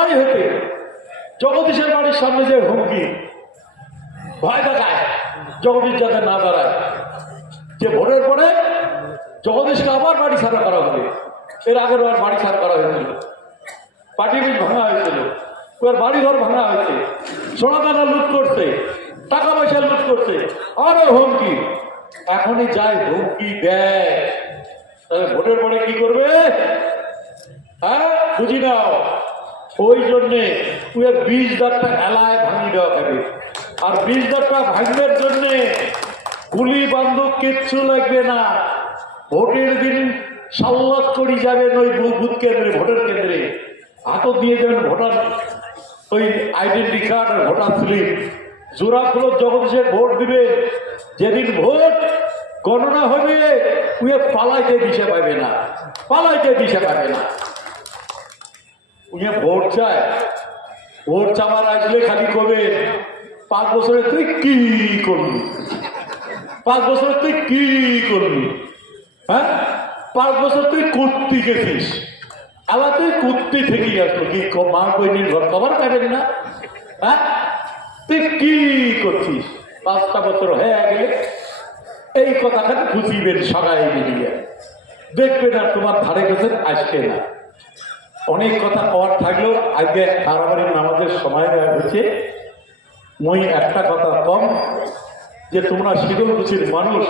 লড়াই হতে জগদীশের বাড়ির সামনে যে হুমকি, ভয় দেখায়, জগদীশ যাতে না দাঁড়ায়। যে ভোটের পরে জগদীশকে আবার বাড়ি ছাড়া করা হবে। এর আগের বার বাড়ি ছাড়া করা হয়েছিল। পার্টি বিল ভাঙা হয়েছিল। ওর বাড়ি ঘর ভাঙা হয়েছে। সোনা দানা লুট করছে, টাকা পয়সা লুট করছে। আরও হুমকি। এখনই যায় হুমকি দেয়। তাহলে ভোটের পরে কি করবে? হ্যাঁ বুঝি নাও। ওই জন্যে ওই বীজ দরটা এলায় ভাঙি দেওয়া হবে আর বীজ দরটা ভাঙবার জন্যে গুলি বান্ধব কিচ্ছু লাগবে না। ভোটের দিন সাল্লাদ করি যাবেন ওই বুথ কেন্দ্রে, ভোটের কেন্দ্রে। হাতও দিয়ে যাবেন ভোটার, ওই আইডেন্টি কার্ড ভোটার স্লিপ। জোড়া ফুলো সে ভোট দিবে, যেদিন ভোট গণনা হবে উয়ে পালাইতে দিশে পাবে না। পালাইতে দিশে পাবে না। উনি ভোট চায়। ভোট চাবার আসলে খালি কবে পাঁচ বছরে তুই কি করবি? পাঁচ বছরে তুই কি করবি? হ্যাঁ? পাঁচ বছর তুই কুর্তি গেছিস আবার তুই কুর্তি থেকে আসতো কি মা বইনির ঘর কবার পাবেন না? হ্যাঁ? তুই কি করছিস? পাঁচটা বছর হয়ে গেলে এই কথাটা বুঝিবেন সবাই মিলিয়ে। দেখবেন আর তোমার ধারে কাছে আসবে না। অনেক কথা কওয়ার থাকলেও আজকে বাড়াবাড়ি নামাজের সময় হচ্ছে মই একটা কথা কম, যে তোমরা শীতলকুচির মানুষ,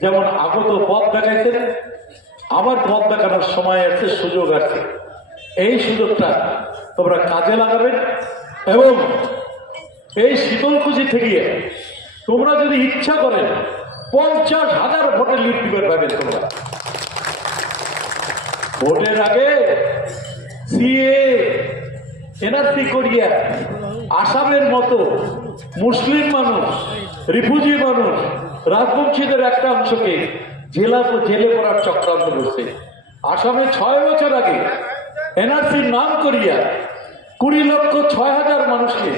যেমন আগত পথ দেখাইছেন, আবার পথ দেখানোর সময় আছে সুযোগ আছে এই সুযোগটা তোমরা কাজে লাগাবেন এবং এই শীতলকুচি থেকে তোমরা যদি ইচ্ছা করেন পঞ্চাশ হাজার ভোটে লিড পারবেন তোমরা। ভোটের আগে সিএ, এনআরসি করিয়া আসামের মতো মুসলিম মানুষ, রিফিউজি মানুষ, রাজবংশীদের একটা অংশকে জেলা জেলে পড়ার চক্রান্ত করছে। আসামে ছয় বছর আগে এনআরসির নাম করিয়া কুড়ি লক্ষ ছয় হাজার মানুষকে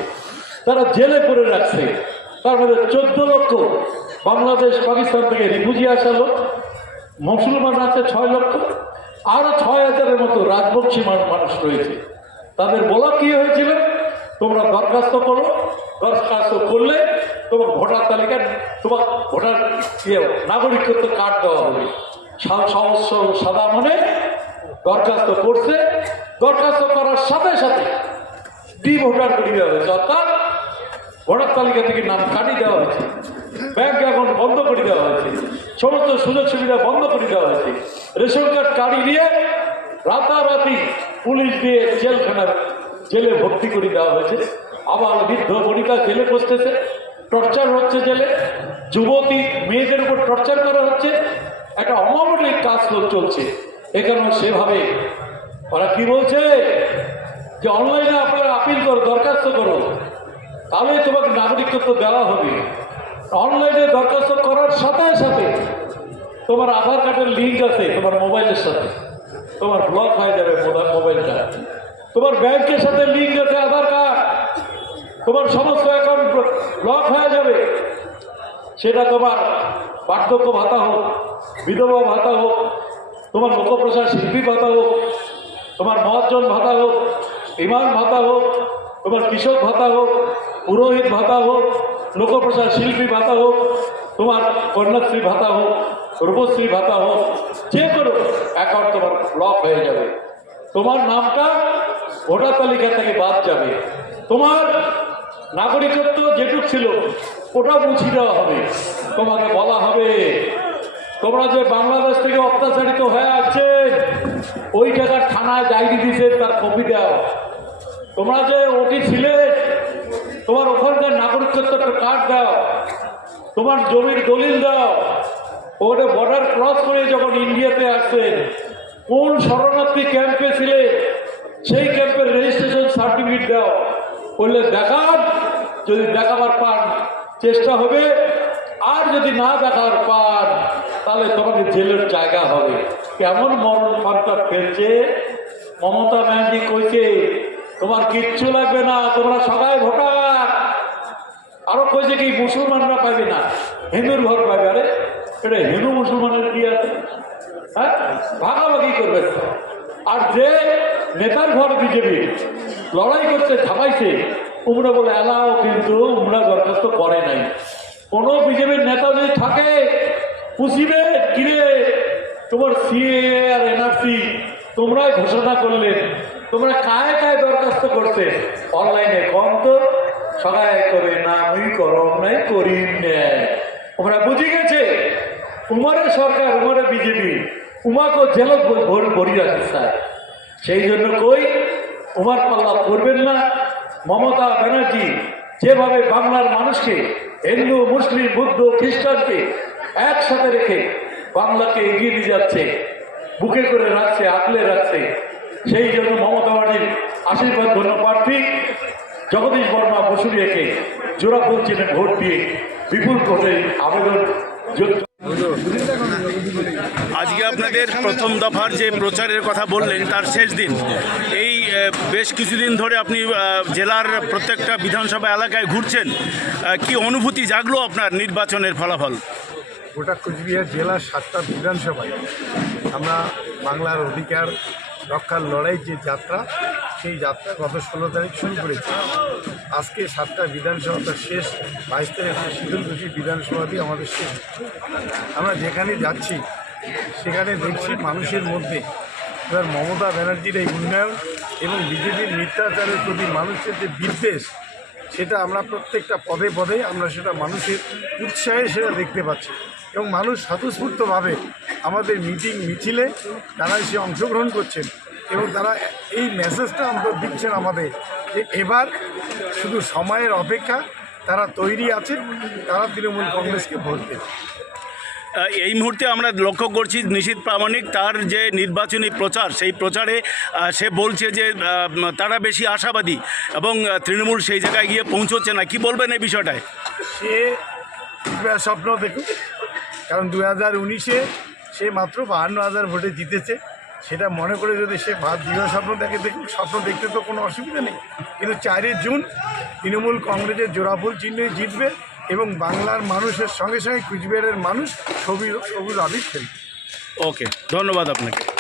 তারা জেলে করে রাখছে। তার মধ্যে চোদ্দ লক্ষ বাংলাদেশ, পাকিস্তান থেকে রিফিউজি আসা লোক, মুসলমান আছে ছয় লক্ষ। আরও ছয় হাজারের মতো রাজবংশী মান- মানুষ রয়েছে। তাদের বলা কি হয়েছিল? তোমরা দরখাস্ত করো দরখাস্ত করলে তোমার ভোটার তালিকায় তোমার ভোটার ইয়ে নাগরিকত্ব কার্ড দেওয়া হবে। সা- সহস্র সাদা মনে দরখাস্ত করছে। দরখাস্ত করার সাথে সাথে ডি ভোটার করে দেওয়া হয়েছে অর্থাৎ ভোটার তালিকা থেকে নাম কাটিয়ে দেওয়া হয়েছে। ব্যাংক অ্যাকাউন্ট বন্ধ করে দেওয়া হয়েছে। সমস্ত সুযোগ সুবিধা বন্ধ করে দেওয়া হয়েছে। রেশন কার্ড কাড়ি দিয়ে রাতারাতি পুলিশ দিয়ে জেলখানার জেলে ভর্তি করে দেওয়া হয়েছে। আবার বৃদ্ধ বনিতা জেলে বসতেছে, টর্চার হচ্ছে জেলে। যুবতী মেয়েদের উপর টর্চার করা হচ্ছে। একটা অমানবিক কাজ চলছে। এখানেও সেভাবে ওরা কি বলছে? যে অনলাইনে আপনারা আপিল করো, দরখাস্ত করো। তাহলে তোমাকে নাগরিকত্ব দেওয়া হবে। অনলাইনে দরখাস্ত করার সাথে সাথে তোমার আধার কার্ডের লিঙ্ক আছে, তোমার মোবাইলের সাথে। তোমার ব্লক হয়ে যাবে মোবাইল- মোবাইলটা। তোমার ব্যাংকের সাথে লিঙ্ক আছে, আধার কার্ড। তোমার সমস্ত অ্যাকাউন্ট ব্লক হয়ে যাবে। সেটা তোমার বার্ধক্য ভাতা হোক, বিধবা ভাতা হোক, তোমার লোকপ্রসার শিল্পী ভাতা হোক, তোমার মহাজন ভাতা হোক ইমান ভাতা হোক, তোমার কৃষক ভাতা হোক, পুরোহিত ভাতা হোক লোকপ্রসার শিল্পী ভাতা হোক, তোমার কন্যাশ্রী ভাতা হোক, রূপশ্রী ভাতা হোক, যে কোনো অ্যাকাউন্ট তোমার ব্লক হয়ে যাবে। তোমার নামটা ভোটার তালিকা থেকে বাদ যাবে। তোমার নাগরিকত্ব যেটুক ছিল, ওটা মুছিয়ে দেওয়া হবে। তোমাকে বলা হবে, তোমরা যে বাংলাদেশ থেকে অত্যাচারিত হয়ে আসছে, ওই টাকার থানায় ডায়েরি দিছে তার কপি দেওয়া তোমরা যে ওটি ছিলে তোমার ওখানকার নাগরিকত্বের কার্ড দাও? তোমার জমির দলিল দাও। ওটা বর্ডার ক্রস করে যখন ইন্ডিয়াতে আসছেন, কোন শরণার্থী ক্যাম্পে ছিলে, সেই ক্যাম্পের রেজিস্ট্রেশন সার্টিফিকেট দাও। বললে, দেখান, যদি দেখাবার পান, চেষ্টা হবে। আর যদি না দেখার পান, তাহলে তোমাকে জেলের জায়গা হবে। কেমন মরণ সরকার ফেলছে মমতা ব্যানার্জি কইছে, তোমার কিচ্ছু লাগবে না, তোমরা সবাই ভোটার। আরও কইছে কি, মুসলমানরা পাবে না, হিন্দুর ঘর পাবে আরে, এটা হিন্দু মুসলমানের কি আছে? হ্যাঁ? ভাগাভাগি করবে। আর যে নেতার ঘর বিজেপি লড়াই করতে ঝাপাইছে, উমরা বলে, এলাও কিন্তু উমরা দরখাস্ত করে নাই। কোনো বিজেপির নেতা যদি থাকে, পুষিবে, কিরে? তোমার সিএ আর এনআরসি তোমরাই ঘোষণা করলে, তোমরা কায় কায় দরখাস্ত করতে অনলাইনে কম তো সবাই করে না আমি করম, নাই করি ওরা বুঝে গেছে উমারের সরকার উমারের বিজেপি, উমাকে জেলত ভরি রাখতে চায় সেই জন্য কই, উমার পাল্লা করবেন না। মমতা ব্যানার্জি যেভাবে বাংলার মানুষকে, হিন্দু, মুসলিম, বুদ্ধ, খ্রিস্টানকে একসাথে রেখে বাংলাকে এগিয়ে নিয়ে যাচ্ছে, বুকে করে রাখছে, আঁকলে রাখছে, সেই জন্য মমতা ব্যানার্জির আশীর্বাদ ধন্য প্রার্থী। জগদীশ বর্মা বসুরিয়াকে জোড়া পৌঁছিনে ভোট দিয়ে বিপুল ভোটে আবেদন আজকে আপনাদের প্রথম দফার যে প্রচারের কথা বললেন তার শেষ দিন। এই বেশ কিছুদিন ধরে আপনি জেলার প্রত্যেকটা বিধানসভা এলাকায় ঘুরছেন। কি অনুভূতি জাগলো আপনার নির্বাচনের ফলাফল? গোটা কুচবিহার জেলার সাতটা বিধানসভায় আমরা বাংলার অধিকার রক্ষার লড়াই যে যাত্রা, সেই যাত্রা গত ষোলো তারিখ শুরু করেছে। আজকে সাতটা বিধানসভা শেষ বাইশ তারিখ শীতলকুচি বিধানসভা দিয়ে আমাদের শেষ। আমরা যেখানে যাচ্ছি, সেখানে দেখছি মানুষের মধ্যে এবার মমতা ব্যানার্জির এই উন্নয়ন এবং বিজেপির মিথ্যাচারের প্রতি মানুষের যে বিদ্বেষ, সেটা আমরা প্রত্যেকটা পদে পদে আমরা সেটা মানুষের উৎসাহে সেটা দেখতে পাচ্ছি। এবং মানুষ স্বতঃস্ফূর্তভাবে আমাদের মিটিং মিছিলে তারা এসে অংশগ্রহণ করছেন এবং তারা এই মেসেজটা আমরা দিচ্ছেন আমাদের যে এবার শুধু সময়ের অপেক্ষা তারা তৈরি আছে তারা তৃণমূল কংগ্রেসকে ভোট দেবে এই মুহূর্তে আমরা লক্ষ্য করছি নিশীত প্রামাণিক তার যে নির্বাচনী প্রচার সেই প্রচারে সে বলছে যে তারা বেশি আশাবাদী এবং তৃণমূল সেই জায়গায় গিয়ে পৌঁছচ্ছে না। কি বলবেন এই বিষয়টায়? সে স্বপ্ন দেখুক। কারণ দু হাজার উনিশে সে মাত্র বাহান্ন হাজার ভোটে জিতেছে। সেটা মনে করে যদি সে ভাত দৃঢ় স্বপ্ন দেখে, দেখুক, স্বপ্ন দেখতে তো কোনো অসুবিধা নেই। কিন্তু চারই জুন তৃণমূল কংগ্রেসের জোড়াফুল চিহ্নে জিতবে এবং বাংলার মানুষের সঙ্গে সঙ্গে কুচবিহারের মানুষ সবুজ সবুজ আবির ওকে, ধন্যবাদ আপনাকে।